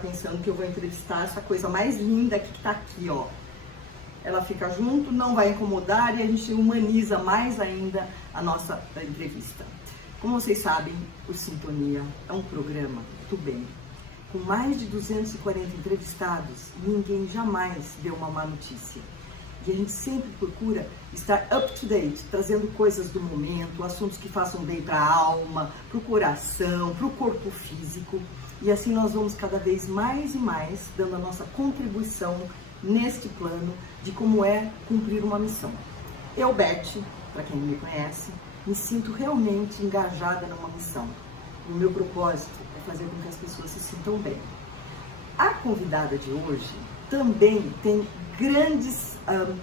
pensando que eu vou entrevistar essa coisa mais linda que está aqui, ó. Ela fica junto, não vai incomodar e a gente humaniza mais ainda a nossa entrevista. Como vocês sabem, o Sintonia é um programa do bem. Com mais de 240 entrevistados, ninguém jamais deu uma má notícia. E a gente sempre procura estar up to date, trazendo coisas do momento, assuntos que façam bem para a alma, para o coração, para o corpo físico. E assim nós vamos cada vez mais e mais dando a nossa contribuição neste plano de como é cumprir uma missão. Eu, Beth, para quem me conhece, me sinto realmente engajada numa missão. O meu propósito é fazer com que as pessoas se sintam bem. A convidada de hoje também tem grandes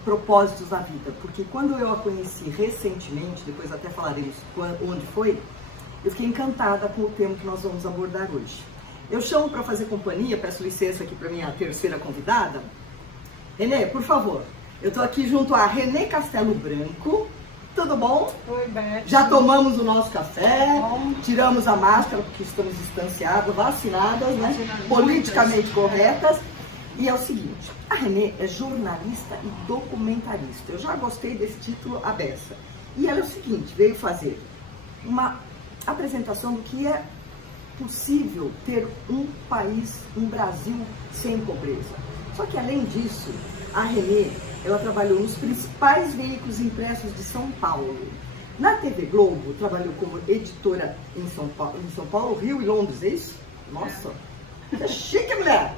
propósitos na vida, porque quando eu a conheci recentemente, depois até falaremos onde foi, eu fiquei encantada com o tema que nós vamos abordar hoje. Eu chamo para fazer companhia, peço licença aqui para minha terceira convidada. Renê, por favor, eu estou aqui junto a Renê Castelo Branco. Tudo bom? Oi, Beth. Já tomamos o nosso café, tiramos a máscara porque estamos distanciadas, vacinadas, né? Politicamente corretas. E é o seguinte, a Renê é jornalista e documentarista. Eu já gostei desse título à beça. E ela é o seguinte, veio fazer uma apresentação do que é possível ter um país, um Brasil sem pobreza. Só que além disso, a Renê, ela trabalhou nos principais veículos impressos de São Paulo. Na TV Globo, trabalhou como editora em São Paulo, Rio e Londres, é isso? Nossa, é chique, mulher!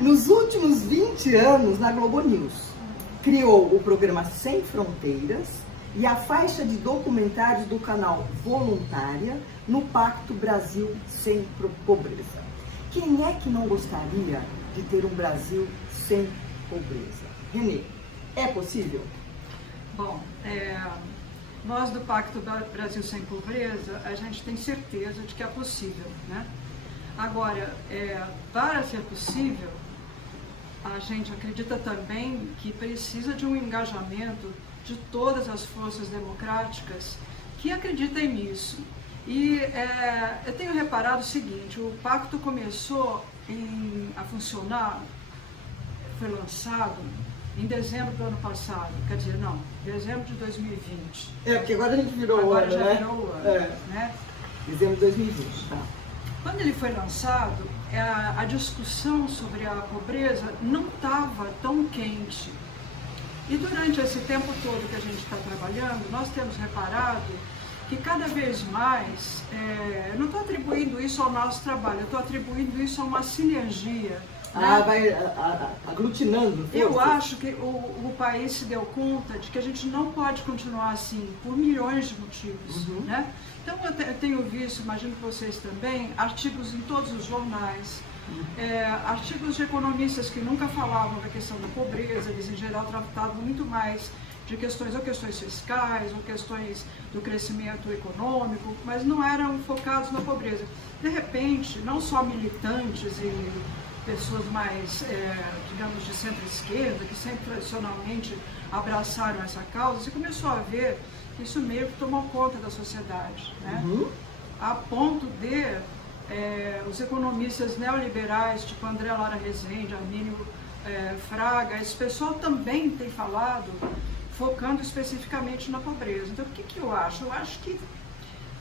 Nos últimos 20 anos, na Globo News, criou o programa Sem Fronteiras e a faixa de documentários do canal Voluntária no Pacto Brasil Sem Pobreza. Quem é que não gostaria de ter um Brasil sem pobreza? Renê, é possível? Bom, nós do Pacto Brasil Sem Pobreza, a gente tem certeza de que é possível, né? Agora, para ser possível, a gente acredita também que precisa de um engajamento de todas as forças democráticas que acreditem nisso. E eu tenho reparado o seguinte, o pacto começou a funcionar, foi lançado em dezembro do ano passado, quer dizer, não, dezembro de 2020. Porque agora a gente virou o ano, né? Virou o ano, né? Dezembro de 2020, tá. Quando ele foi lançado, a discussão sobre a pobreza não estava tão quente. E durante esse tempo todo que a gente está trabalhando, nós temos reparado que cada vez mais, eu não estou atribuindo isso ao nosso trabalho, eu estou atribuindo isso a uma sinergia. Né? Vai aglutinando. Eu acho que o país se deu conta de que a gente não pode continuar assim, por milhões de motivos. Né? Então eu tenho visto, imagino que vocês também, artigos em todos os jornais, artigos de economistas que nunca falavam da questão da pobreza, eles em geral tratavam muito mais de questões fiscais, ou questões do crescimento econômico, mas não eram focados na pobreza. De repente, não só militantes e pessoas mais, digamos, de centro-esquerda, que sempre tradicionalmente abraçaram essa causa, você começou a ver que isso meio que tomou conta da sociedade, né? A ponto de os economistas neoliberais, tipo André Lara Rezende, Armínio Fraga, esse pessoal também tem falado, focando especificamente na pobreza. Então, o que eu acho? Eu acho que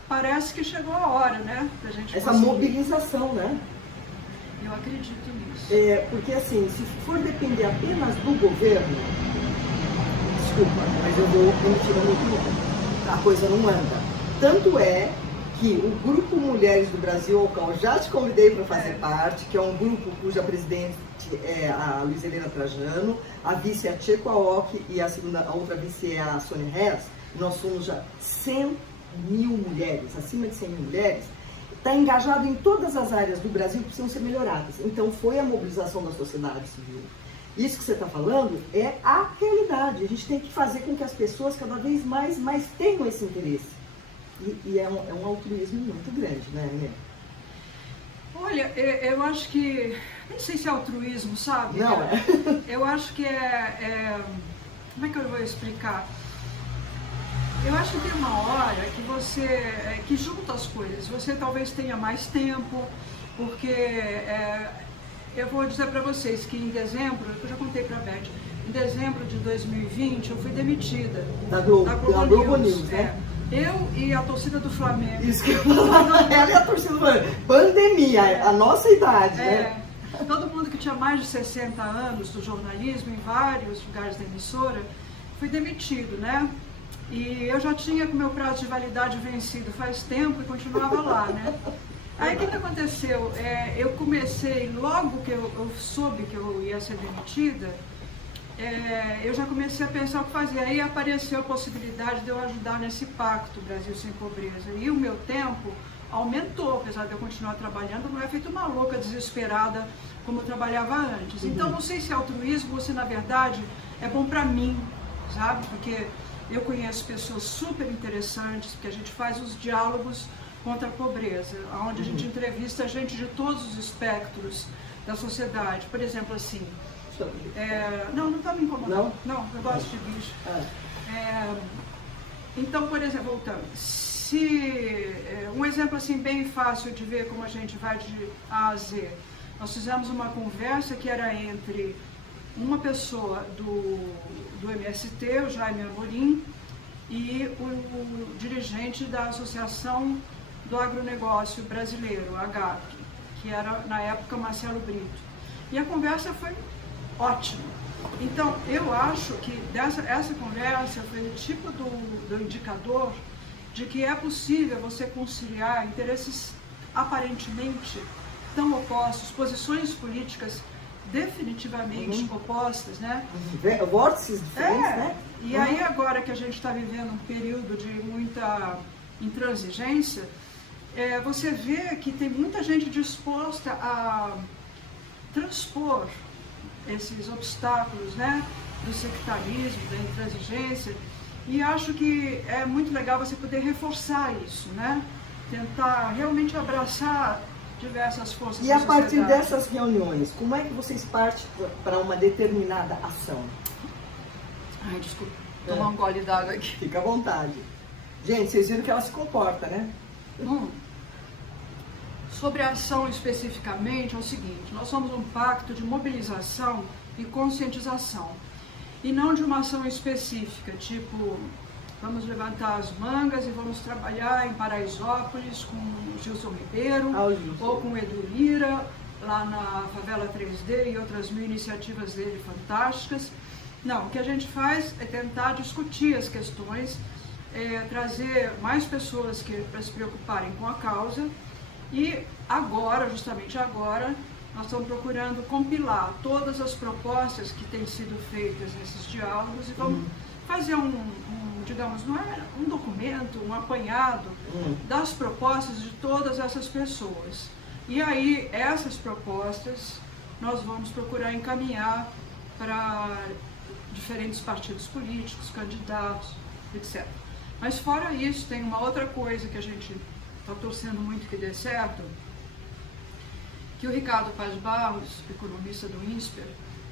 parece que chegou a hora, né, da gente essa mobilização, né? Eu acredito nisso. Porque assim, se for depender apenas do governo, desculpa, mas eu vou emitir a minha opinião, a coisa não anda. Tanto é que o Grupo Mulheres do Brasil, ao qual já te convidei para fazer parte, que é um grupo cuja presidente é a Luiz Helena Trajano, a vice é a Tcheco Aoki e a outra vice é a Sônia Rez, nós somos já 100 mil mulheres, acima de 100 mil mulheres, está engajado em todas as áreas do Brasil que precisam ser melhoradas. Então foi a mobilização da sociedade civil. Isso que você está falando é a realidade. A gente tem que fazer com que as pessoas cada vez mais tenham esse interesse. E é um altruísmo muito grande, né, Renê? Olha, eu acho que, nem sei se é altruísmo, sabe? Não, Eu acho que como é que eu vou explicar? Eu acho que tem uma hora que que junta as coisas. Você talvez tenha mais tempo, porque eu vou dizer para vocês que em dezembro, eu já contei para a Beth, em dezembro de 2020 eu fui demitida Da Globo News, né? Eu e a torcida do Flamengo. Isso que eu ela e a torcida do Flamengo. Pandemia, a nossa idade, né? Todo mundo que tinha mais de 60 anos do jornalismo, em vários lugares da emissora, fui demitido, né? E eu já tinha com meu prazo de validade vencido faz tempo e continuava lá, né? Aí o que aconteceu? Eu comecei, logo que eu soube que eu ia ser demitida, eu já comecei a pensar o que fazer. Aí apareceu a possibilidade de eu ajudar nesse pacto Brasil Sem Pobreza. E o meu tempo aumentou, apesar de eu continuar trabalhando, não é feito uma louca desesperada como eu trabalhava antes. Então não sei se é altruísmo ou se na verdade é bom para mim, sabe? Porque eu conheço pessoas super interessantes, porque a gente faz os diálogos contra a pobreza, onde a gente entrevista gente de todos os espectros da sociedade. Por exemplo, assim, não está me incomodando. Não, eu gosto de bicho. Então, por exemplo, voltando, um exemplo assim bem fácil de ver como a gente vai de A a Z. Nós fizemos uma conversa que era entre uma pessoa do MST, o Jaime Amorim, e o dirigente da Associação do Agronegócio Brasileiro, a AGAP, que era na época Marcelo Brito. E a conversa foi ótima. Então, eu acho que essa conversa foi o tipo do indicador de que é possível você conciliar interesses aparentemente tão opostos, posições políticas definitivamente opostas, né? Vórtices diferentes, né? E aí agora que a gente está vivendo um período de muita intransigência, você vê que tem muita gente disposta a transpor esses obstáculos, né, do sectarismo, da intransigência, e acho que é muito legal você poder reforçar isso, né? Tentar realmente abraçar diversas forças da sociedade. E a partir dessas reuniões, como é que vocês partem para uma determinada ação? Ai, desculpa, tomar um gole d'água aqui. Fica à vontade. Gente, vocês viram que ela se comporta, né? Sobre a ação especificamente, é o seguinte, nós somos um pacto de mobilização e conscientização, e não de uma ação específica, tipo, vamos levantar as mangas e vamos trabalhar em Paraisópolis com o Gilson Ribeiro, ou com o Edu Lira, lá na Favela 3D e outras mil iniciativas dele fantásticas. Não, o que a gente faz é tentar discutir as questões, trazer mais pessoas para se preocuparem com a causa. E agora, justamente agora, nós estamos procurando compilar todas as propostas que têm sido feitas nesses diálogos e vamos fazer digamos, não é um documento, um apanhado das propostas de todas essas pessoas. E aí, essas propostas, nós vamos procurar encaminhar para diferentes partidos políticos, candidatos, etc. Mas fora isso, tem uma outra coisa que a gente está torcendo muito que dê certo, que o Ricardo Paz Barros, economista do INSPER,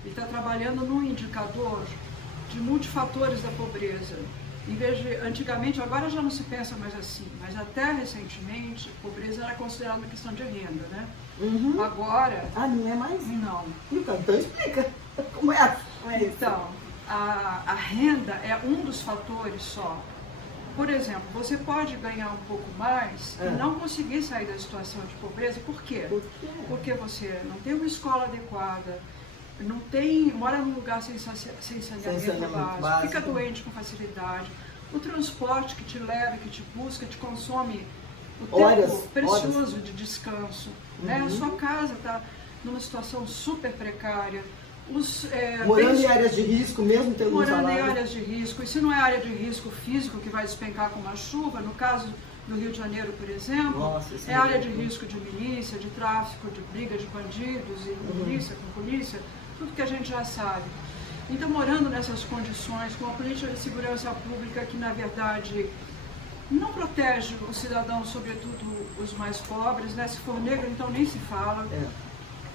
está trabalhando num indicador de multifatores da pobreza. Em vez de, antigamente, agora já não se pensa mais assim, mas até recentemente, pobreza era considerada uma questão de renda, né? Agora... Ah, não é mais? Não. Então explica. Como é isso? Então, a renda é um dos fatores só. Por exemplo, você pode ganhar um pouco mais e não conseguir sair da situação de pobreza. Por quê? Porque você não tem uma escola adequada, mora num lugar sem saneamento básico, fica doente com facilidade, o transporte que te leva, que te busca, te consome o tempo precioso de descanso, né? A sua casa está numa situação super precária. Morando em áreas de risco, mesmo tendo um salário. Morando em áreas de risco, e se não é área de risco físico que vai despencar com uma chuva, no caso do Rio de Janeiro, por exemplo, é área de risco de milícia, de tráfico, de briga de bandidos e milícia com polícia, tudo que a gente já sabe. Então, morando nessas condições, com uma política de segurança pública que, na verdade, não protege os cidadãos, sobretudo os mais pobres, né? Se for negro, então nem se fala.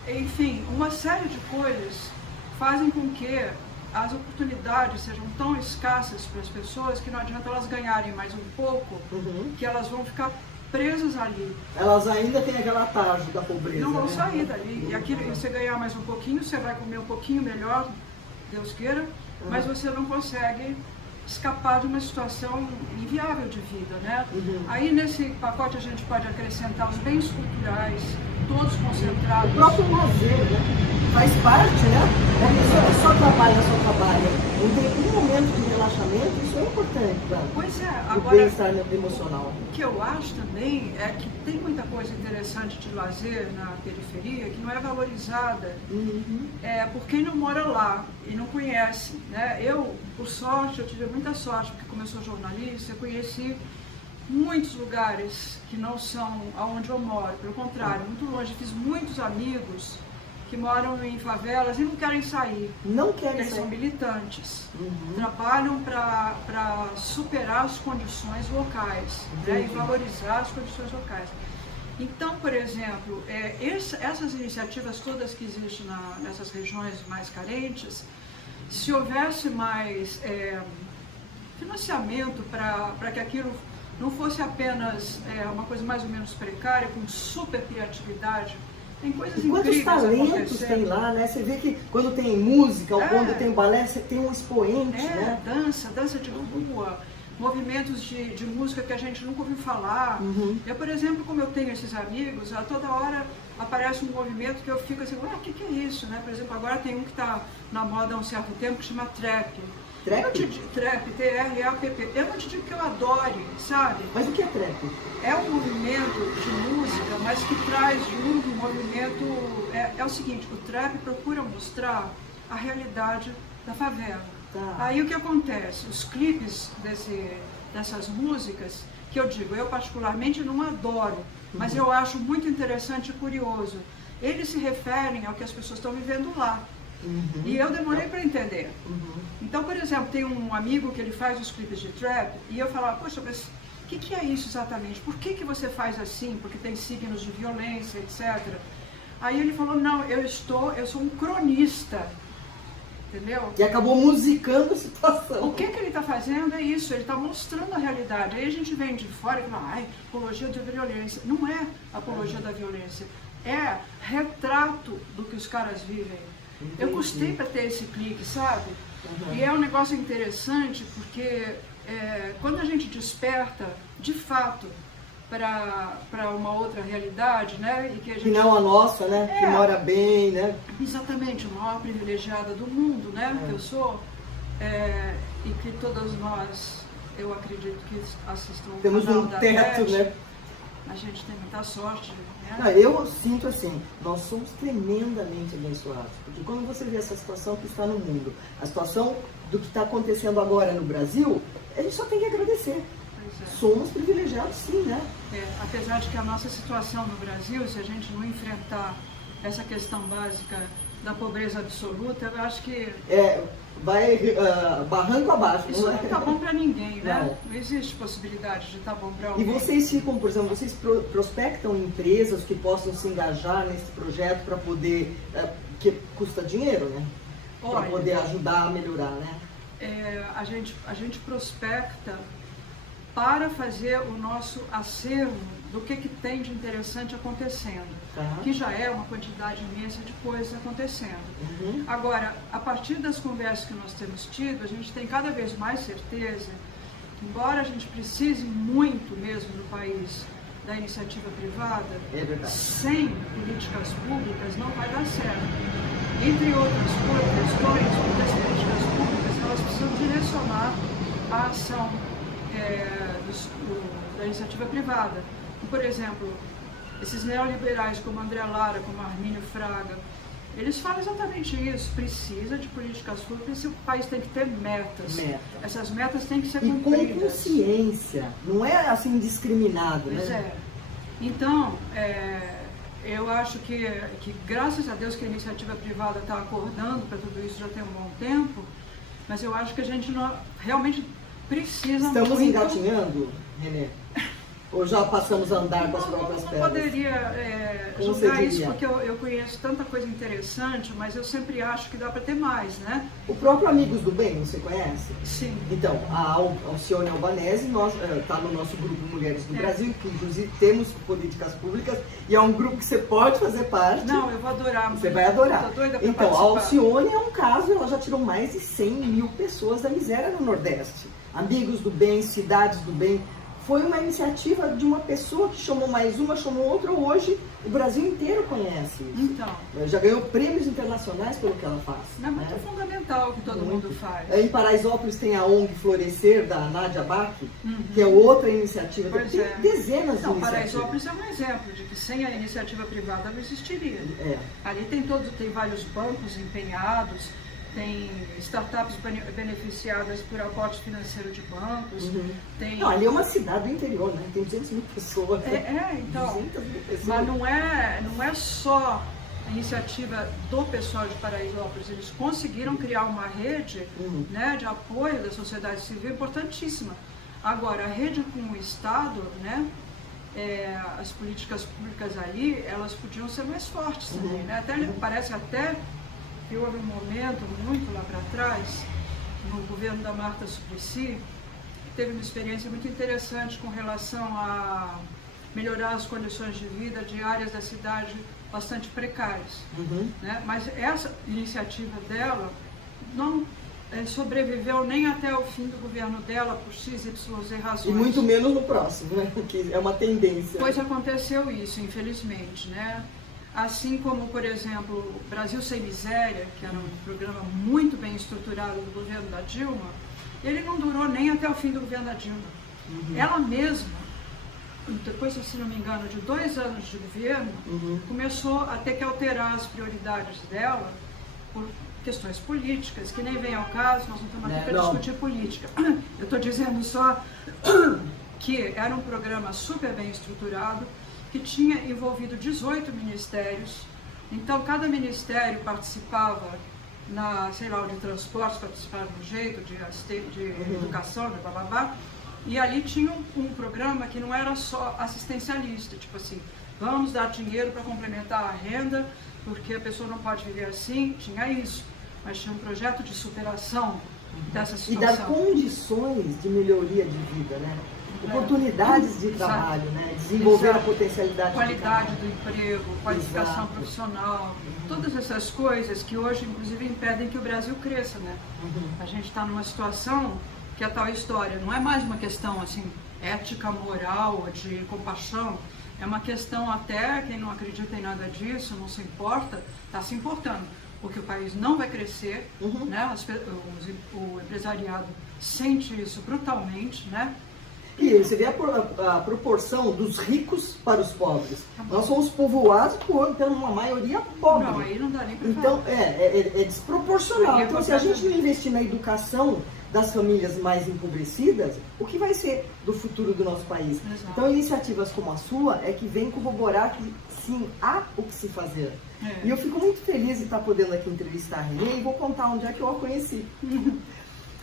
Enfim, uma série de coisas fazem com que as oportunidades sejam tão escassas para as pessoas que não adianta elas ganharem mais um pouco, que elas vão ficar presas ali. Elas ainda têm aquela tarja da pobreza. Não vão né? sair dali. E aquilo, você ganhar mais um pouquinho, você vai comer um pouquinho melhor, Deus queira, mas você não consegue escapar de uma situação inviável de vida, né? Aí nesse pacote a gente pode acrescentar os bens culturais, todos concentrados. O próprio lazer, né? Faz parte, né? A pessoa só trabalha. Não tem um momento de relaxamento, isso é importante Pois é, para o agora bem-estar emocional. o que eu acho também é que tem muita coisa interessante de lazer na periferia que não é valorizada por quem não mora lá e não conhece, né? Eu, por sorte, eu tive muita sorte, porque como eu sou jornalista, eu conheci muitos lugares que não são aonde eu moro, pelo contrário, muito longe. Fiz muitos amigos que moram em favelas e não querem sair. Não querem Eles sair. são militantes, trabalham para superar as condições locais, né, e valorizar as condições locais. Então, por exemplo, essas iniciativas todas que existem nessas regiões mais carentes, se houvesse mais financiamento para que aquilo não fosse apenas uma coisa mais ou menos precária, com super criatividade. Tem coisas incríveis talentos acontecendo. tem lá, né? Você vê que quando tem música, ou quando tem balé, você tem um expoente, né? Dança de rua, movimentos de música que a gente nunca ouviu falar. Eu, por exemplo, como eu tenho esses amigos, a toda hora aparece um movimento que eu fico assim, ué, o que é isso, né? Por exemplo, agora tem um que está na moda há um certo tempo que chama trap. Trap? Trap, T-R-A-P-P. Eu não te digo que eu adore, sabe? Mas o que é trap? É um movimento de música, mas que traz junto um movimento... É o seguinte, o trap procura mostrar a realidade da favela. Tá. Aí o que acontece? Os clipes dessas músicas, que eu digo, eu particularmente não adoro, mas eu acho muito interessante e curioso. Eles se referem ao que as pessoas estão vivendo lá. E eu demorei para entender. Então, por exemplo, tem um amigo que ele faz os clipes de trap e eu falava, poxa, mas o que é isso exatamente? Por que você faz assim? Porque tem signos de violência, etc. Aí ele falou, não, eu sou um cronista, entendeu? E acabou musicando a situação. O que ele está fazendo é isso, ele está mostrando a realidade. Aí a gente vem de fora e fala, ai, apologia da violência. Não é apologia da violência, é retrato do que os caras vivem. Eu custei para ter esse clique, sabe? E é um negócio interessante porque quando a gente desperta, de fato, para uma outra realidade, né? E que não a nossa, né? Que mora bem, né? Exatamente, a maior privilegiada do mundo, né? Que eu sou. E que todas nós, eu acredito que assistam o Temos canal um da teto, NET. né? A gente tem muita sorte, né? Não, eu sinto assim, nós somos tremendamente abençoados, porque quando você vê essa situação que está no mundo, a situação do que está acontecendo agora no Brasil, a gente só tem que agradecer. Somos privilegiados sim, né? Apesar de que a nossa situação no Brasil, se a gente não enfrentar essa questão básica da pobreza absoluta, eu acho que... vai barranco abaixo. Isso não está bom para ninguém, né? Não. Não existe possibilidade de estar bom para alguém. E vocês ficam, por exemplo, vocês prospectam empresas que possam se engajar nesse projeto para poder... que custa dinheiro, né? Para poder ajudar a melhorar, né? A gente prospecta para fazer o nosso acervo do que tem de interessante acontecendo, que já é uma quantidade imensa de coisas acontecendo. Agora, a partir das conversas que nós temos tido, a gente tem cada vez mais certeza que, embora a gente precise muito mesmo no país da iniciativa privada, sem políticas públicas não vai dar certo. Entre outras questões, muitas políticas públicas elas precisam direcionar a ação da iniciativa privada. Por exemplo, esses neoliberais como André Lara, como Armínio Fraga, eles falam exatamente isso, precisa de políticas públicas e o país tem que ter metas. Essas metas têm que ser cumpridas. E com consciência, não é assim indiscriminado, né? Pois é. Então, eu acho que graças a Deus que a iniciativa privada está acordando para tudo isso já tem um bom tempo, mas eu acho que a gente realmente precisa Estamos muito... engatinhando, Renê? Ou já passamos a andar com as próprias Não pernas? poderia Como julgar você isso, diria? porque eu conheço tanta coisa interessante, mas eu sempre acho que dá para ter mais, né? O próprio Amigos do Bem, você conhece? Sim. Então, a Alcione Albanese está no nosso grupo Mulheres do Brasil, que inclusive temos políticas públicas, e é um grupo que você pode fazer parte. Não, eu vou adorar. Você vai adorar. Tô doida pra Então, a participar. Alcione é um caso, ela já tirou mais de 100 mil pessoas da miséria no Nordeste. Amigos do Bem, Cidades do Bem. Foi uma iniciativa de uma pessoa que chamou mais uma, chamou outra. Hoje o Brasil inteiro conhece isso. Então, Já ganhou prêmios internacionais pelo que ela faz. é muito fundamental o que todo Muito. mundo faz. Em Paraisópolis tem a ONG Florescer, da Nádia Bach, que é outra iniciativa. Pois Tem é. dezenas de Não, iniciativas. Paraisópolis é um exemplo de que sem a iniciativa privada não existiria. É. Ali tem vários bancos empenhados, tem startups beneficiadas por aporte financeiro de bancos, tem... Não, ali é uma cidade do interior, né? Tem 200 mil pessoas. Então, 200 mil pessoas. mas não é só a iniciativa do pessoal de Paraisópolis, eles conseguiram criar uma rede né, de apoio da sociedade civil importantíssima. Agora, a rede com o Estado, né, as políticas públicas ali, elas podiam ser mais fortes também, né? Parece até que houve um momento, muito lá para trás, no governo da Marta Suplicy, que teve uma experiência muito interessante com relação a melhorar as condições de vida de áreas da cidade bastante precárias. Né? Mas essa iniciativa dela não sobreviveu nem até o fim do governo dela por XYZ razões. E muito menos no próximo, né? Que é uma tendência. Pois aconteceu isso, infelizmente, né? Assim como, por exemplo, Brasil Sem Miséria, que era um programa muito bem estruturado do governo da Dilma, ele não durou nem até o fim do governo da Dilma. Ela mesma, depois, se não me engano, de 2 anos de governo, começou a ter que alterar as prioridades dela por questões políticas, que nem vem ao caso, nós não estamos aqui para discutir política. Eu estou dizendo só que era um programa super bem estruturado, que tinha envolvido 18 ministérios, então cada ministério participava de transportes, participava de um jeito, de educação, de bababá, e ali tinha um programa que não era só assistencialista, tipo assim, vamos dar dinheiro para complementar a renda, porque a pessoa não pode viver assim, tinha isso, mas tinha um projeto de superação dessa situação. E dar condições de melhoria de vida, né? Oportunidades de trabalho, né? Desenvolver a potencialidade qualidade do emprego, qualificação profissional, todas essas coisas que hoje inclusive impedem que o Brasil cresça, né? A gente está numa situação que a tal história não é mais uma questão assim ética, moral, de compaixão, é uma questão até quem não acredita em nada disso, não se importa, está se importando, porque o país não vai crescer, né? O empresariado sente isso brutalmente, né? E você vê a proporção dos ricos para os pobres. Nós somos povoados por uma maioria pobre. Não, aí não dá nem para Então, falar. é desproporcional. Então, se a gente não investir na educação das famílias mais empobrecidas, o que vai ser do futuro do nosso país? Exato. Então, iniciativas como a sua é que vem corroborar que, sim, há o que se fazer. E eu fico muito feliz de estar podendo aqui entrevistar a Renê e vou contar onde é que eu a conheci.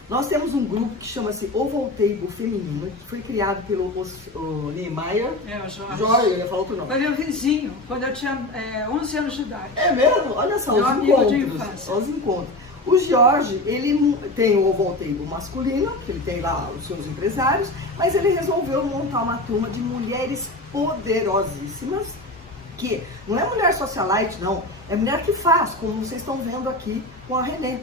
Nós temos um grupo que chama-se Ovoltable Feminino, que foi criado pelo Niemeyer. O Jorge, eu ia falar outro nome. Foi meu vizinho, quando eu tinha 11 anos de idade. É mesmo? Olha só, Meu os amigo de encontros. infância. Os encontros. O Jorge, ele tem o Ovoltable masculino, que ele tem lá os seus empresários, mas ele resolveu montar uma turma de mulheres poderosíssimas, que não é mulher socialite, não, é mulher que faz, como vocês estão vendo aqui com a Renê.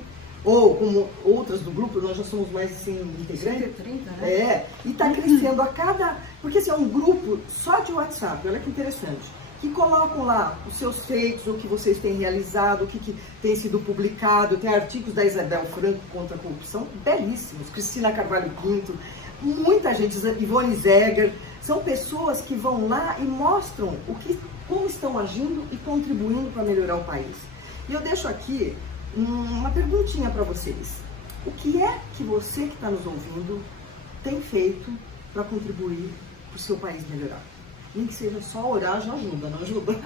Ou como outras do grupo, nós já somos mais de 100 integrantes. 130, né? E está crescendo a cada... Porque assim, é um grupo só de WhatsApp, olha que interessante, que colocam lá os seus feitos, o que vocês têm realizado, o que tem sido publicado. Tem artigos da Isabel Franco contra a corrupção, belíssimos. Cristina Carvalho Pinto, muita gente, Ivone Zeger. São pessoas que vão lá e mostram como estão agindo e contribuindo para melhorar o país. E eu deixo aqui uma perguntinha para vocês. O que é que você que está nos ouvindo tem feito para contribuir para o seu país melhorar? Nem que seja só orar já ajuda, não ajuda?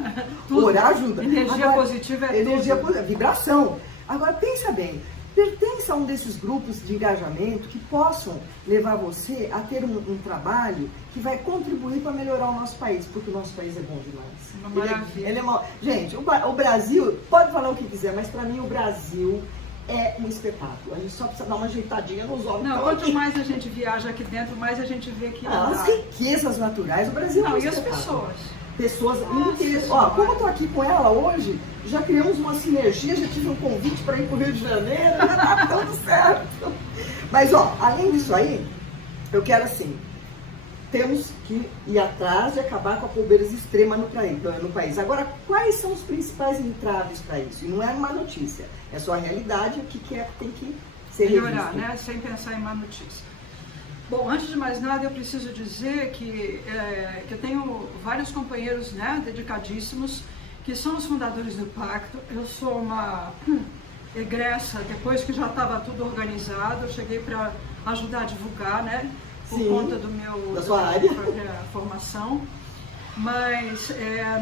Orar ajuda. Energia positiva é energia tudo. positiva, vibração. Agora pensa bem, pertença a um desses grupos de engajamento que possam levar você a ter um trabalho que vai contribuir para melhorar o nosso país, porque o nosso país é bom demais. Uma maravilha. Gente, o Brasil, pode falar o que quiser, mas para mim o Brasil é um espetáculo. A gente só precisa dar uma ajeitadinha nos olhos. Não, quanto mais a gente viaja aqui dentro, mais a gente vê que... As riquezas naturais, o Brasil é um espetáculo. E as pessoas? Pessoas inteiras. Ó, como eu tô aqui com ela hoje, já criamos uma sinergia, já tive um convite para ir pro Rio de Janeiro, já tá tudo certo. Mas, ó, além disso aí, eu quero assim, temos que ir atrás de acabar com a pobreza extrema no país. Agora, quais são os principais entraves para isso? E não é uma notícia, é só a realidade, o que é que tem que ser melhorar, revisto. né? Sem pensar em má notícia. Bom, antes de mais nada, eu preciso dizer que eu tenho vários companheiros, né, dedicadíssimos, que são os fundadores do Pacto. Eu sou uma egressa, depois que já estava tudo organizado, eu cheguei para ajudar a divulgar, né, por conta da sua área, formação. Mas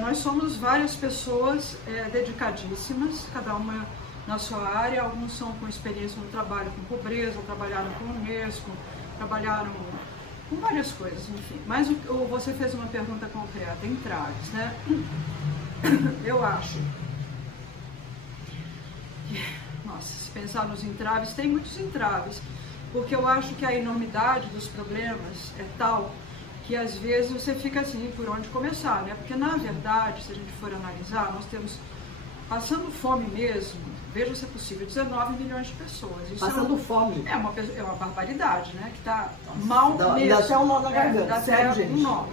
nós somos várias pessoas dedicadíssimas, cada uma na sua área. Alguns são com experiência no trabalho com pobreza, trabalharam com o Unesco, trabalharam com várias coisas, enfim. Mas você fez uma pergunta concreta, entraves, né? Eu acho que, nossa, se pensar nos entraves, tem muitos entraves, porque eu acho que a enormidade dos problemas é tal que às vezes você fica assim, por onde começar, né? Porque na verdade, se a gente for analisar, nós temos, passando fome mesmo, veja se é possível, 19 milhões de pessoas. Isso passando fome. É uma barbaridade, né? Que está mal mesmo. Dá até um nó na garganta, dá sério, até gente. um nó.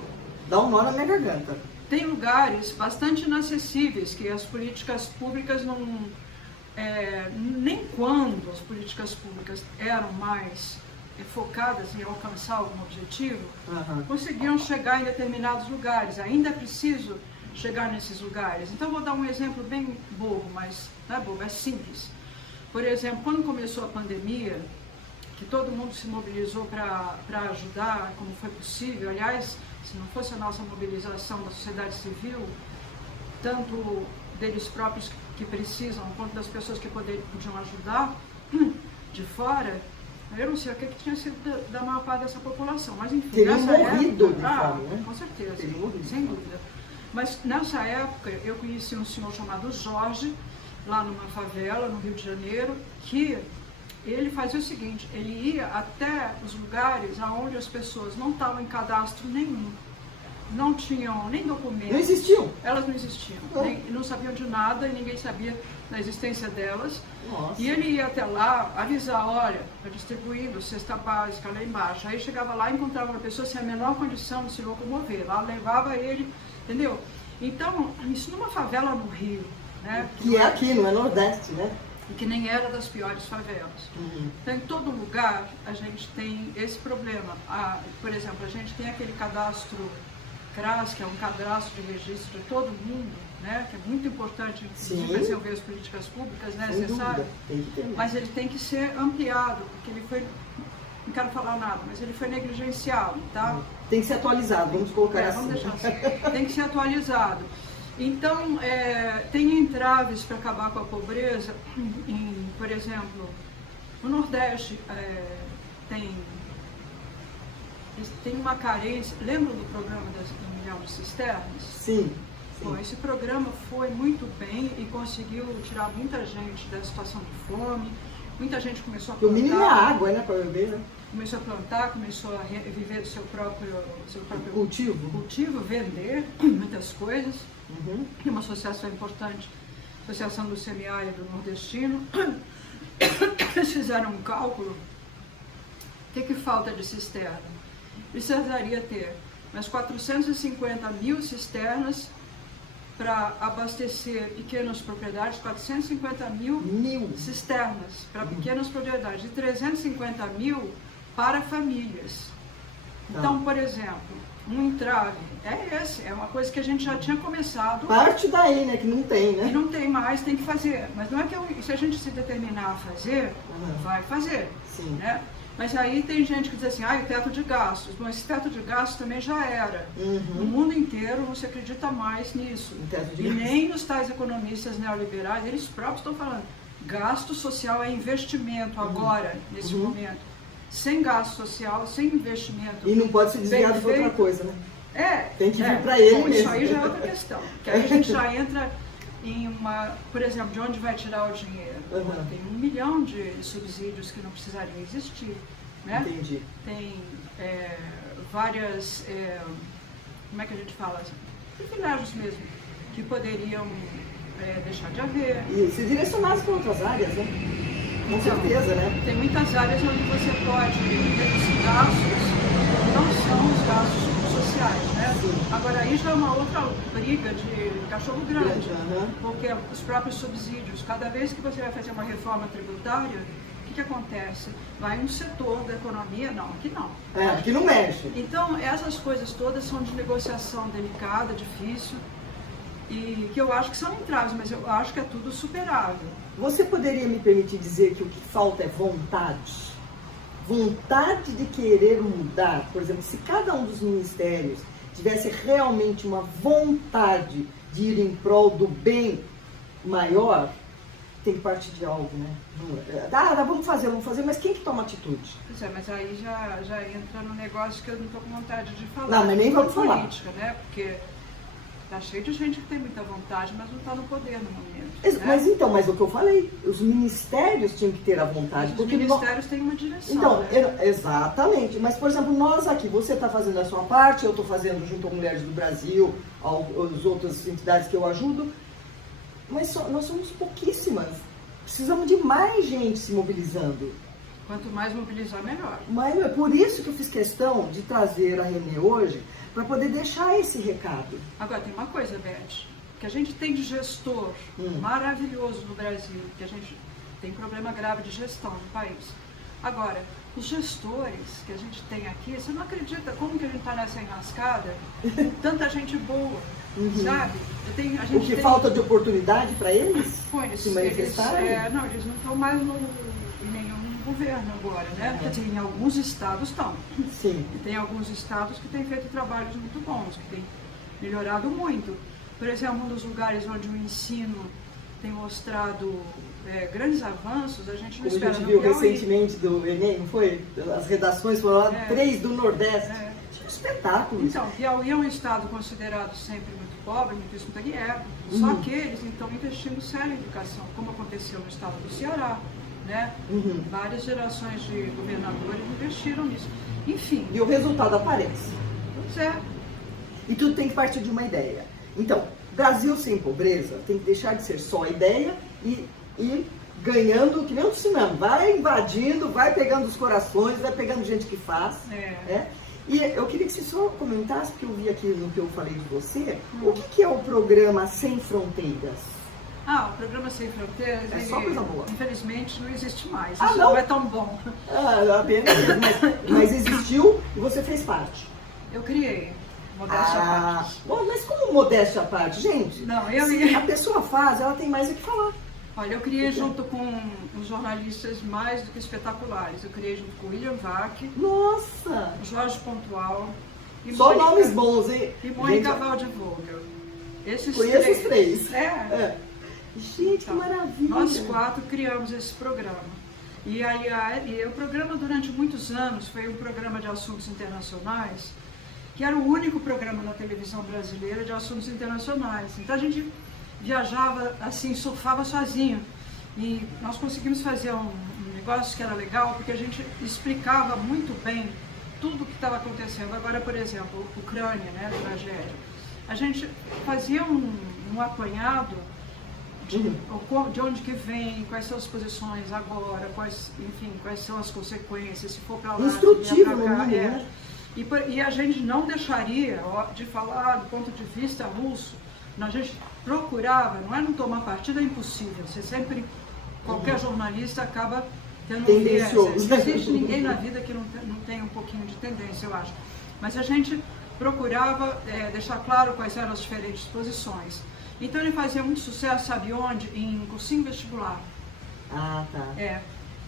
Dá um nó na minha garganta. Tem lugares bastante inacessíveis que as políticas públicas não... nem quando as políticas públicas eram mais focadas em alcançar algum objetivo, conseguiam chegar em determinados lugares. Ainda é preciso chegar nesses lugares. Então, vou dar um exemplo bem bobo, mas não é bobo, é simples. Por exemplo, quando começou a pandemia, que todo mundo se mobilizou para ajudar, como foi possível. Aliás, se não fosse a nossa mobilização da sociedade civil, tanto deles próprios que precisam, quanto das pessoas que podiam ajudar de fora, eu não sei o que tinha sido da maior parte dessa população. Mas, enfim, teria nessa morrido época, de fome, né? Com certeza, Teria morrido. sem dúvida. Mas nessa época eu conheci um senhor chamado Jorge, lá numa favela, no Rio de Janeiro, que ele fazia o seguinte, ele ia até os lugares onde as pessoas não estavam em cadastro nenhum, não tinham nem documento. Não existiam? Elas não existiam, não sabiam de nada e ninguém sabia da existência delas. Nossa. E ele ia até lá avisar, olha, está distribuindo cesta básica lá embaixo. Aí chegava lá e encontrava uma pessoa sem a menor condição de se locomover. Lá levava ele, entendeu? Então, isso numa favela no Rio, né? Que é aqui, não é Nordeste, né? E que nem era das piores favelas. Então, em todo lugar, a gente tem esse problema. Por exemplo, a gente tem aquele cadastro CRAS, que é um cadastro de registro de todo mundo, né? Que é muito importante para desenvolver as políticas públicas, né? Você sabe? Mas ele tem que ser ampliado, porque ele foi, não quero falar nada, mas ele foi negligenciado, tá? Tem que ser atualizado, vamos colocar assim. Vamos deixar assim. Tem que ser atualizado. Então, tem entraves para acabar com a pobreza, por exemplo, no Nordeste tem uma carência. Lembram do programa do milhão de cisternas? Sim. Bom, esse programa foi muito bem e conseguiu tirar muita gente da situação de fome. Muita gente começou a plantar. O mínimo é água, né, para beber, né? Começou a plantar, começou a viver do seu próprio cultivo, vender muitas coisas. Tem uma associação importante, a Associação do Semiárido Nordestino. Eles fizeram um cálculo. O que falta de cisterna? Precisaria ter umas 450 mil cisternas para abastecer pequenas propriedades, 450 mil cisternas para pequenas propriedades e 350 mil para famílias. Então, por exemplo, um entrave é uma coisa que a gente já tinha começado. Parte daí, né, que não tem, né? E não tem mais, tem que fazer. Mas não é que se a gente se determinar a fazer, vai fazer. Sim. Né? Mas aí tem gente que diz assim, o teto de gastos. Bom, esse teto de gastos também já era. No mundo inteiro não se acredita mais nisso. E nem os tais economistas neoliberais, eles próprios estão falando, Gasto social é investimento agora, nesse momento. Sem gasto social, sem investimento. E não pode ser desviado para outra coisa, né? Tem que vir para ele bom, mesmo. Isso aí já é outra questão. Porque aí a gente já entra em uma... Por exemplo, de onde vai tirar o dinheiro? Tem 1 milhão de subsídios que não precisariam existir. Né? Entendi. Tem várias... como é que a gente fala? Privilégios mesmo, que poderiam deixar de haver. E se direcionasse para outras áreas, né? Com certeza, né? Tem muitas áreas onde você pode ter os gastos, não são os gastos sociais, né? Sim. Agora aí já é uma outra briga de cachorro grande, porque os próprios subsídios, cada vez que você vai fazer uma reforma tributária, o que acontece? Vai um setor da economia, não, aqui não. Aqui não mexe. Então essas coisas todas são de negociação delicada, difícil, e que eu acho que são entraves, mas eu acho que é tudo superável. Você poderia me permitir dizer que o que falta é vontade? Vontade de querer mudar? Por exemplo, se cada um dos ministérios tivesse realmente uma vontade de ir em prol do bem maior, tem que partir de algo, né? Vamos fazer, mas quem que toma atitude? Pois é, mas aí já entra no negócio que eu não estou com vontade de falar. Não, mas nem vamos falar. Política, né? Porque tá cheio de gente que tem muita vontade, mas não está no poder no momento. Mas o que eu falei, os ministérios tinham que ter a vontade. Os ministérios têm uma direção. Então, né? Exatamente. Mas, por exemplo, nós aqui, você está fazendo a sua parte, eu estou fazendo junto a Mulheres do Brasil, as outras entidades que eu ajudo, mas nós somos pouquíssimas. Precisamos de mais gente se mobilizando. Quanto mais mobilizar, melhor. Mas é por isso que eu fiz questão de trazer a Renê hoje, para poder deixar esse recado. Agora, tem uma coisa, Beth, que a gente tem de gestor maravilhoso no Brasil, que a gente tem problema grave de gestão no país. Agora, os gestores que a gente tem aqui, você não acredita como que a gente está nessa enrascada? Tanta gente boa, sabe? O que falta de oportunidade para eles se manifestarem? Não, eles não estão mais em nenhum governo agora, né? Quer dizer, em alguns estados estão. Sim. E tem alguns estados que têm feito trabalhos muito bons, que têm melhorado muito. Por exemplo, um dos lugares onde o ensino tem mostrado grandes avanços, a gente não espera. A gente viu recentemente do Enem, não foi? As redações foram lá, 3 do Nordeste. Um espetáculo. Então, Piauí é um estado considerado sempre muito pobre, muito isso muito só que eles estão investindo sério em educação, como aconteceu no estado do Ceará. Né? Várias gerações de governadores investiram nisso. Enfim. E o resultado aparece. Pois é. E tudo tem que partir de uma ideia. Então, Brasil sem pobreza tem que deixar de ser só ideia e ir ganhando, que nem um tsunami. Vai invadindo, vai pegando os corações, vai pegando gente que faz. E eu queria que você só comentasse, porque eu vi aqui no que eu falei de você, o que é o programa Sem Fronteiras? O programa Sem Fronteiras, só coisa boa. Infelizmente não existe mais. Isso não é tão bom. Apenas, mas existiu e você fez parte. Eu criei, modéstia à parte. Mas como modéstia à parte, gente? Não, se a pessoa faz, ela tem mais o que falar. Olha, eu criei junto com os jornalistas mais do que espetaculares. Eu criei junto com o William Vac. Nossa! Jorge Pontual. Só nomes bons, hein? E Mônica Waldvogel. Conheço os 3. Gente, então, que maravilha! Nós 4 criamos esse programa. E o programa, durante muitos anos, foi um programa de assuntos internacionais, que era o único programa na televisão brasileira de assuntos internacionais. Então a gente viajava, assim, surfava sozinho. E nós conseguimos fazer um negócio que era legal, porque a gente explicava muito bem tudo o que estava acontecendo. Agora, por exemplo, Ucrânia, né, a tragédia. A gente fazia um apanhado de onde que vem, quais são as posições agora, quais são as consequências, se for para lá, instrutivo, se pra cá, né? E a gente não deixaria de falar do ponto de vista russo. A gente procurava, não tomar partido, é impossível. Você sempre, qualquer jornalista acaba tendo um viés. Não existe ninguém na vida que não tenha um pouquinho de tendência, eu acho. Mas a gente procurava deixar claro quais eram as diferentes posições. Então ele fazia muito sucesso, sabe onde? Em cursinho vestibular. Tá.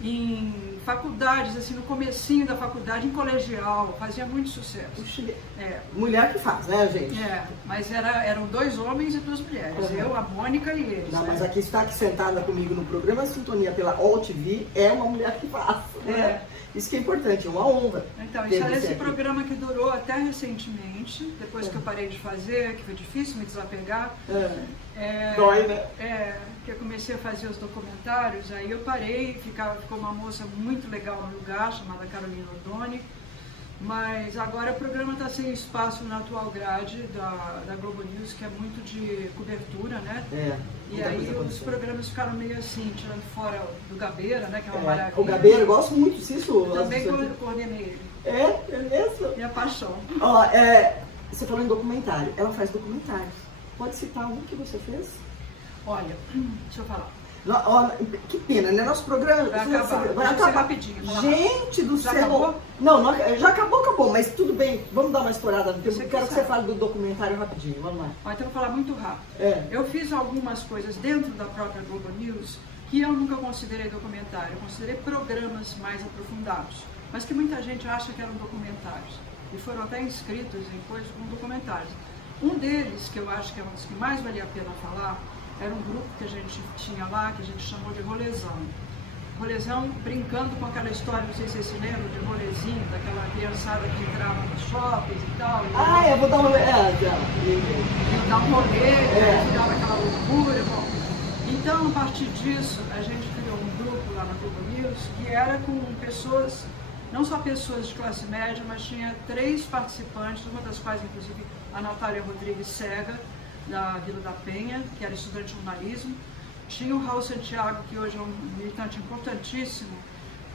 Em faculdades, assim, no comecinho da faculdade, em colegial, fazia muito sucesso. Puxa, É. mulher que faz, né, gente? Mas eram 2 homens e 2 mulheres, eu, a Mônica e eles. Não, mas aqui está aqui sentada comigo no programa Sintonia pela All TV, é uma mulher que faz, né? Isso que é importante, é uma honra. Então, isso era esse programa que durou até recentemente, depois que eu parei de fazer, que foi difícil me desapegar. Dói, né? Que eu comecei a fazer os documentários, aí eu parei, ficou uma moça muito legal no lugar, chamada Carolina Odoni, mas agora o programa está sem espaço na atual grade da Globo News, que é muito de cobertura, né? E aí os programas ficaram meio assim, tirando fora do Gabeira, né? Que é uma maravilha. O Gabeira, eu gosto muito disso. Também coordenei ele. É mesmo? Minha paixão. Ó, você falou em documentário, ela faz documentários. Pode citar um que você fez? Olha, deixa eu falar. Que pena, né? Nosso programa vai acabar rapidinho. Gente do já céu! Acabou? Não, já acabou, mas tudo bem. Vamos dar uma explorada no tempo. Eu quero que você fale do documentário rapidinho. Vamos lá. Então eu vou falar muito rápido. Eu fiz algumas coisas dentro da própria Globo News que eu nunca considerei documentário. Eu considerei programas mais aprofundados, mas que muita gente acha que eram documentários. E foram até inscritos em coisas como documentários. Um deles, que eu acho que é um dos que mais valia a pena falar, era um grupo que a gente tinha lá, que a gente chamou de Rolezão. Rolezão brincando com aquela história, não sei se vocês se lembram, de rolezinho, daquela criançada que entrava nos shoppings e tal. Eu vou dar uma... E dar um rolê, dava aquela loucura. Bom, então, a partir disso, a gente criou um grupo lá na Globo News, que era com pessoas, não só pessoas de classe média, mas tinha 3 participantes, uma das quais, inclusive, a Natália Rodrigues Cega, da Vila da Penha, que era estudante de jornalismo. Tinha o Raul Santiago, que hoje é um militante importantíssimo,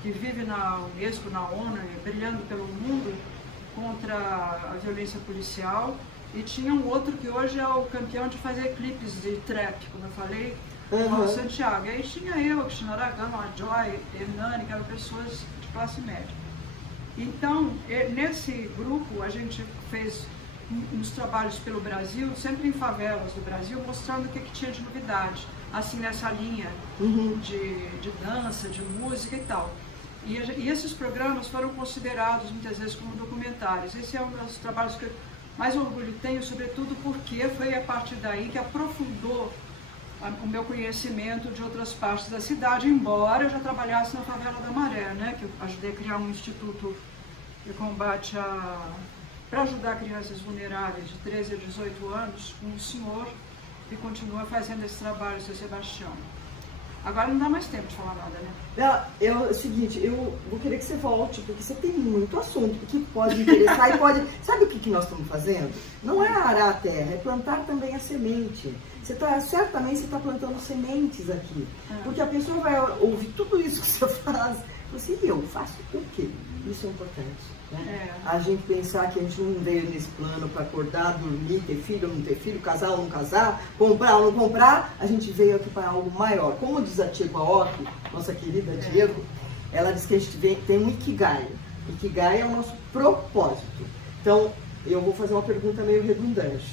que vive na Unesco, na ONU, brilhando pelo mundo contra a violência policial. E tinha um outro que hoje é o campeão de fazer clipes de trap, como eu falei, o Raul Santiago. E aí tinha eu, a Cristina Aragão, a Joy, a Hernani, que eram pessoas de classe média. Então, nesse grupo, a gente fez uns trabalhos pelo Brasil, sempre em favelas do Brasil, mostrando o que tinha de novidade, assim, nessa linha de dança, de música e tal. E esses programas foram considerados muitas vezes como documentários. Esse é um dos trabalhos que eu mais orgulho tenho, sobretudo porque foi a partir daí que aprofundou o meu conhecimento de outras partes da cidade, embora eu já trabalhasse na favela da Maré, né, que eu ajudei a criar um instituto de combate para ajudar crianças vulneráveis de 13 a 18 anos, com um senhor que continua fazendo esse trabalho, o seu Sebastião. Agora não dá mais tempo de falar nada, né? É o seguinte, eu vou querer que você volte, porque você tem muito assunto que pode interessar e pode... Sabe o que nós estamos fazendo? Não é arar a terra, é plantar também a semente. Certamente você está plantando sementes aqui, porque a pessoa vai ouvir tudo isso que você faz. Você e eu faço o quê? Isso é importante. Né? A gente pensar que a gente não veio nesse plano para acordar, dormir, ter filho ou não ter filho, casar ou não casar, comprar ou não comprar, a gente veio aqui para algo maior. Como diz a Tia Aoki, nossa querida Diego, ela diz que a gente tem um Ikigai. Ikigai é o nosso propósito. Então, eu vou fazer uma pergunta meio redundante.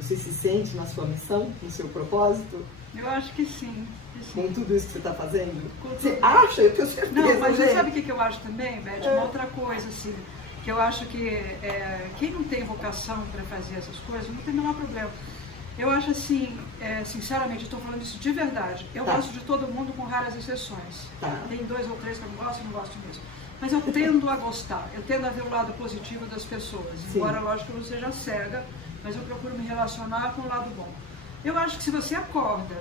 Você se sente na sua missão, no seu propósito? Eu acho que sim. Com tudo isso que você está fazendo? Você acha? Eu tenho certeza. Não, mas você sabe o que eu acho também, Beth? Uma outra coisa, assim, que eu acho que quem não tem vocação para fazer essas coisas, não tem o menor problema. Eu acho assim, sinceramente, eu estou falando isso de verdade. Eu gosto de todo mundo com raras exceções. Tem 2 ou 3 que eu não gosto e não gosto mesmo. Mas eu tendo a gostar, eu tendo a ver o lado positivo das pessoas. Embora, lógico, eu não seja cega, mas eu procuro me relacionar com o lado bom. Eu acho que se você acorda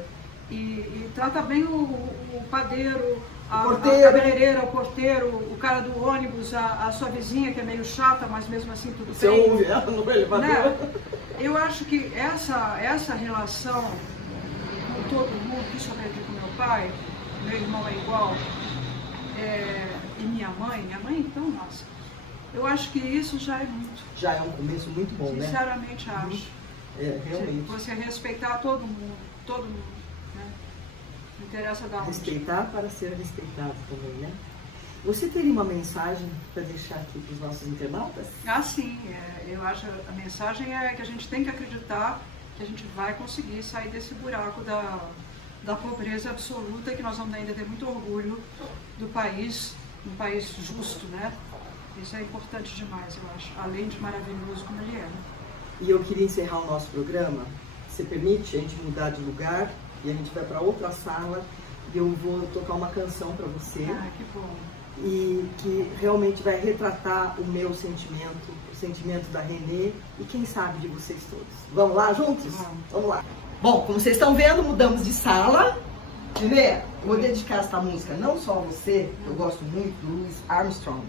e trata bem o padeiro, a cabeleireira, o porteiro, o cara do ônibus, a sua vizinha que é meio chata, mas mesmo assim tudo bem. Você ouve ela no elevador. Né? Eu acho que essa relação com todo mundo, que isso eu aprendi com meu pai, meu irmão é igual, e minha mãe então, nossa, eu acho que isso já é muito. Já é um começo muito bom, né? Sinceramente acho. Realmente. Você respeitar todo mundo, né? Não interessa da onde. Respeitar para ser respeitado também, né? Você teria uma mensagem para deixar aqui para os nossos internautas? Sim. Eu acho a mensagem é que a gente tem que acreditar que a gente vai conseguir sair desse buraco da pobreza absoluta e que nós vamos ainda ter muito orgulho do país um país justo, né? Isso é importante demais, eu acho, além de maravilhoso como ele é. E eu queria encerrar o nosso programa. Você permite a gente mudar de lugar e a gente vai para outra sala e eu vou tocar uma canção para você. Ah, que bom. E que realmente vai retratar o meu sentimento, o sentimento da Renê e quem sabe de vocês todos. Vamos lá juntos? Vamos lá. Bom, como vocês estão vendo, mudamos de sala. Renê, eu vou dedicar essa música não só a você, que eu gosto muito, do Louis Armstrong,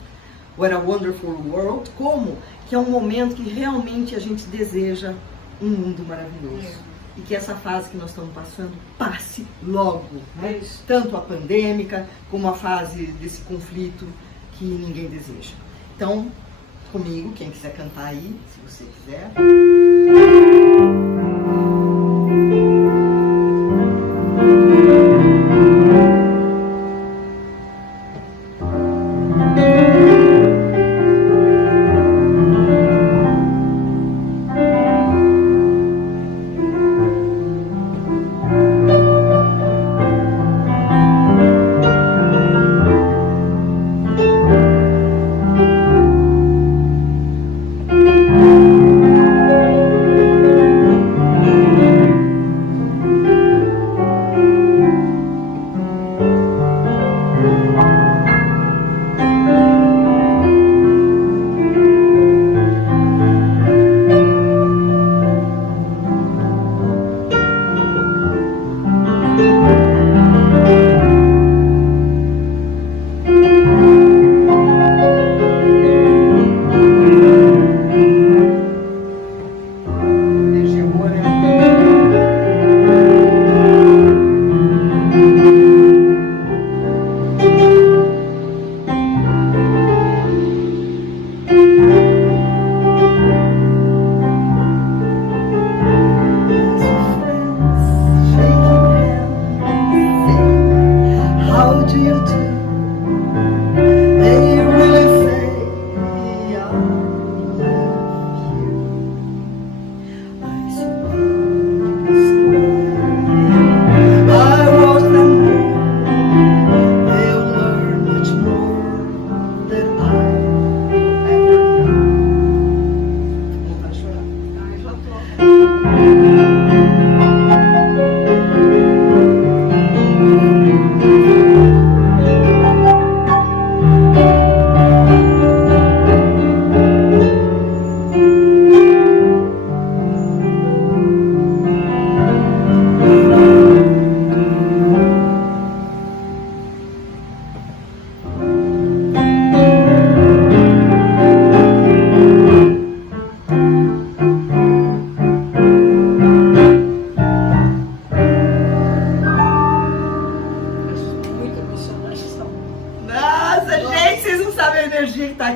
What a Wonderful World, como que é um momento que realmente a gente deseja um mundo maravilhoso. E que essa fase que nós estamos passando passe logo, né? Tanto a pandêmica como a fase desse conflito que ninguém deseja. Então, comigo, quem quiser cantar aí, se você quiser.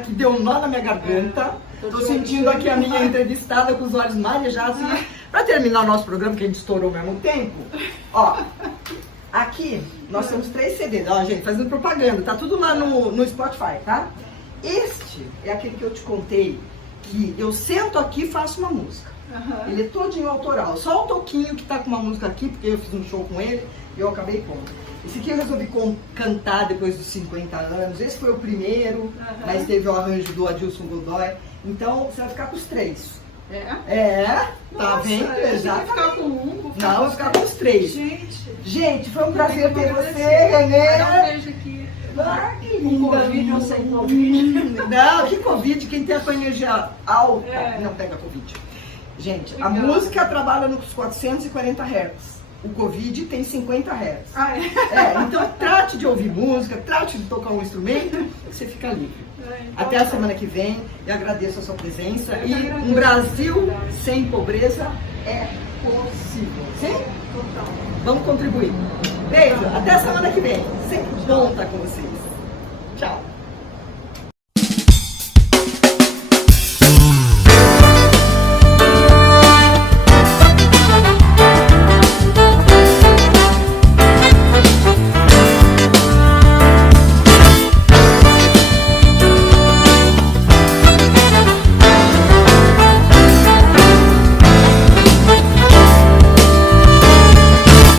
Que deu um nó na minha garganta. Tô sentindo aqui a minha entrevistada com os olhos marejados. Para terminar o nosso programa, que a gente estourou ao mesmo tempo, ó, aqui nós temos 3 CDs, ó, gente, fazendo propaganda, tá tudo lá no Spotify, tá? Este é aquele que eu te contei, que eu sento aqui e faço uma música. Ele é todinho autoral, só o Toquinho que tá com uma música aqui, porque eu fiz um show com ele e eu acabei pondo. Esse aqui eu resolvi cantar depois dos 50 anos. Esse foi o primeiro, mas teve o arranjo do Adilson Godoy. Então, você vai ficar com os 3. Tá vendo? Já vai ficar com um? Não, vai ficar com os 3. Gente, foi um prazer ter você, Renê. Dá um beijo aqui. Que linda. Covid ou sem Covid? Não, que Covid? Quem tem a energia alta não pega Covid. Gente, a música trabalha nos 440 Hz. O Covid tem 50 Hz. Então trate de ouvir música, trate de tocar um instrumento, que você fica livre. Até a semana que vem, eu agradeço a sua presença. E um Brasil sem pobreza é possível. Sim? Vamos contribuir. Beijo, até a semana que vem. Sempre bom estar com vocês. Tchau.